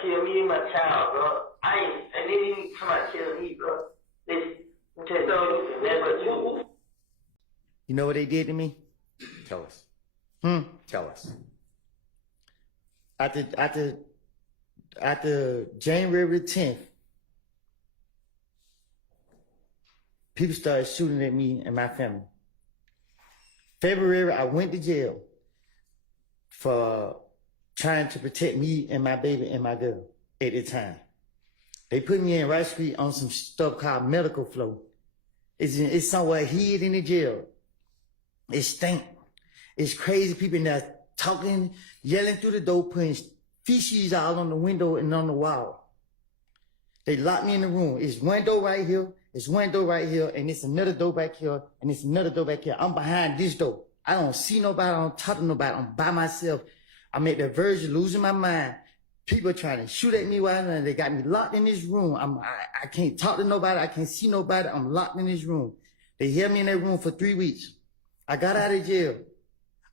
to kill me and my child, bro. And they didn't even come out to kill me, bro. Listen, I'm telling you, never you. You know what they did to me? Tell us. Tell us. After January the 10th, people started shooting at me and my family. February, I went to jail for trying to protect me and my baby and my girl at the time. They put me in Rice Street on some stuff called medical flow. It's somewhere hid in the jail. It stink. It's crazy people in there talking, yelling through the door, putting feces all on the window and on the wall. They locked me in the room. It's one door right here, it's one door right here, and it's another door back here, and it's another door back here. I'm behind this door. I don't see nobody, I don't talk to nobody, I'm by myself. I'm at the verge of losing my mind. People trying to shoot at me while they got me locked in this room. I can't talk to nobody, I can't see nobody, I'm locked in this room. They held me in that room for 3 weeks. I got out of jail.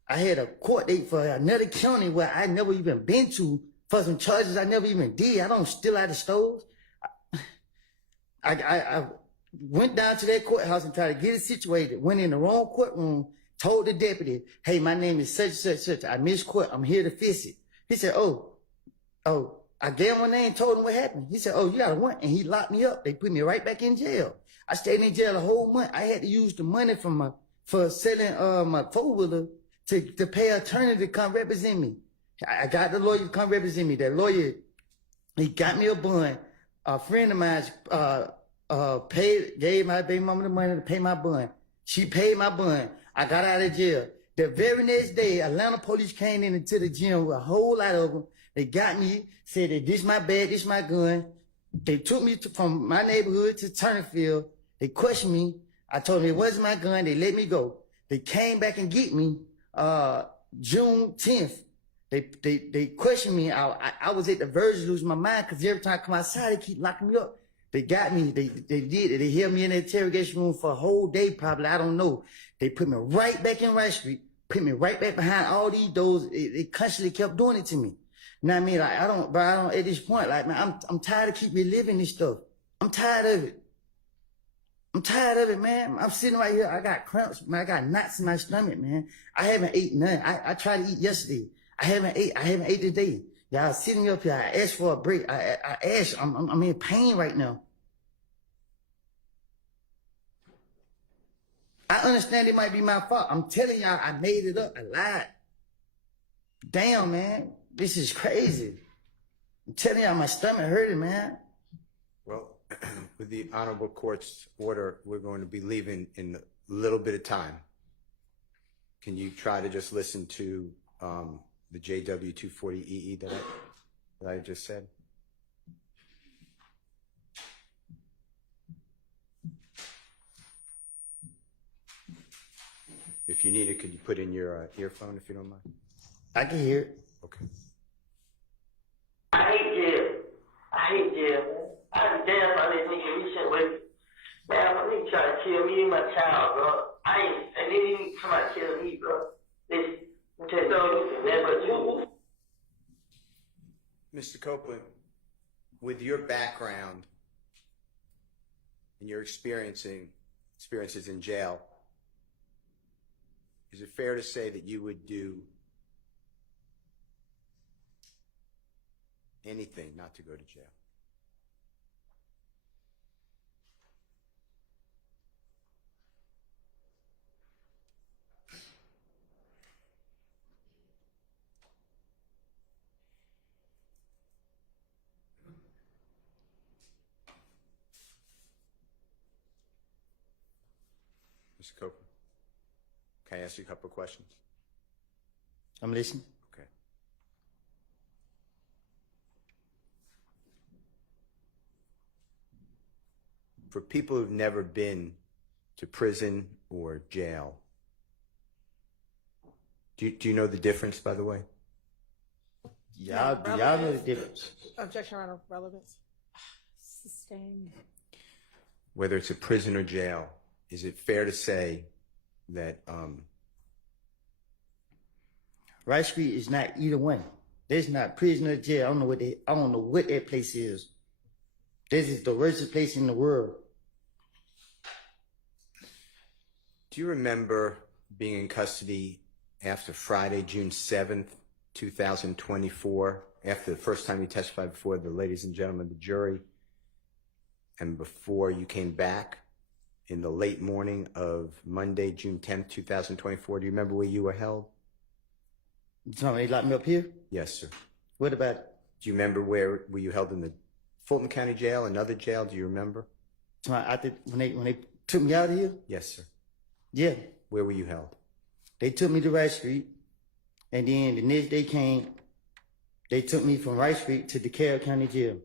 I had a court date for another county where I never even been to for some charges I never even did. I don't steal out of stores. I went down to that courthouse and tried to get it situated. Went in the wrong courtroom, told the deputy, hey, my name is such, such, such. I missed court. I'm here to fix it. He said, oh. I gave him my name, told him what happened. He said, oh, you got a warrant. And he locked me up. They put me right back in jail. I stayed in jail a whole month. I had to use the money for selling my four-wheeler to pay an attorney to come represent me. I got the lawyer to come represent me. That lawyer, he got me a bond. A friend of mine gave my baby mama the money to pay my bond. She paid my bond. I got out of jail. The very next day, Atlanta police came into the gym with a whole lot of them. They got me, said that this my bag, this my gun. They took me from my neighborhood to Turnerfield. They questioned me. I told them it wasn't my gun. They let me go. They came back and get me June 10th. They questioned me. I was at the verge of losing my mind because every time I come outside, they keep locking me up. They got me. They did it. They held me in the interrogation room for a whole day, probably. I don't know. They put me right back in Rice Street, put me right back behind all these doors. They constantly kept doing it to me. You know what I mean? Like, I don't, at this point, like, man, I'm tired of keep reliving this stuff. I'm tired of it. I'm tired of it, man. I'm sitting right here. I got cramps, man. I got knots in my stomach, man. I haven't ate none. I tried to eat yesterday. I haven't ate today. Y'all sitting up here. I asked for a break. I asked. I'm in pain right now. I understand it might be my fault. I'm telling y'all, I made it up. I lied. Damn, man. This is crazy. I'm telling y'all, my stomach hurting, man. Well, with the Honorable Court's order, we're going to be leaving in a little bit of time. Can you try to just listen to the JW 240EE that I just said? If you need it, could you put in your earphone if you don't mind? I can hear it. Okay. I hate jail. I hate jail, man. I be damn if I let nigga reach that way. Man, my nigga try to kill me and my child, bro. And they didn't even come out and kill me, bro. Listen, I'm telling you, never you. Mr. Copeland, with your background and your experiences in jail, is it fair to say that you would do anything not to go to jail? Mr. Copeland, can I ask you a couple of questions? I'm listening. Okay. For people who've never been to prison or jail, do you know the difference, by the way? Y'all know the difference. Objection around relevance. Sustained. Whether it's a prison or jail, is it fair to say that Rice Street is not either one. That's not prisoner jail. I don't know what that place is. This is the worst place in the world. Do you remember being in custody after Friday, June 7th, 2024, after the first time you testified before the ladies and gentlemen of the jury, and before you came back in the late morning of Monday, June 10th, 2024? Do you remember where you were held? Somebody locked me up here? Yes, sir. What about it? Do you remember were you held in the Fulton County Jail, another jail? Do you remember? When they took me out of here? Yes, sir. Yeah. Where were you held? They took me to Rice Street, and then the next day came, they took me from Rice Street to DeKalb County Jail.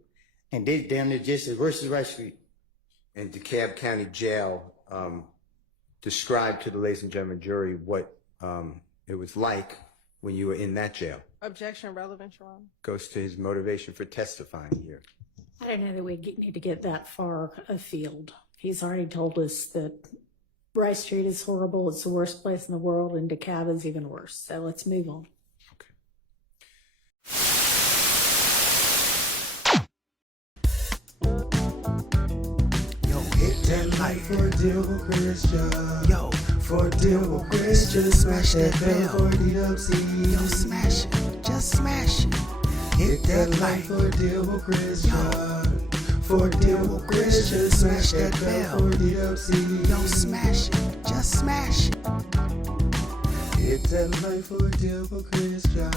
And they damn near just as worse as Rice Street. And DeKalb County Jail, describe to the ladies and gentlemen jury what it was like when you were in that jail. Objection relevant, Your Honor. Goes to his motivation for testifying here. I don't know that we need to get that far afield. He's already told us that Rice Street is horrible. It's the worst place in the world, and DeKalb is even worse. So let's move on. Okay. Yo, hit that like for a deal with Christian. Yo, for a deal with Christian. Smash that bell for DWC. Yo, smash it. Just smash it. Hit that like for a deal with Christian. For a deal with Christian. Smash that bell for DWC. Yo, smash it. Just smash it. Hit that like for a deal with Christian.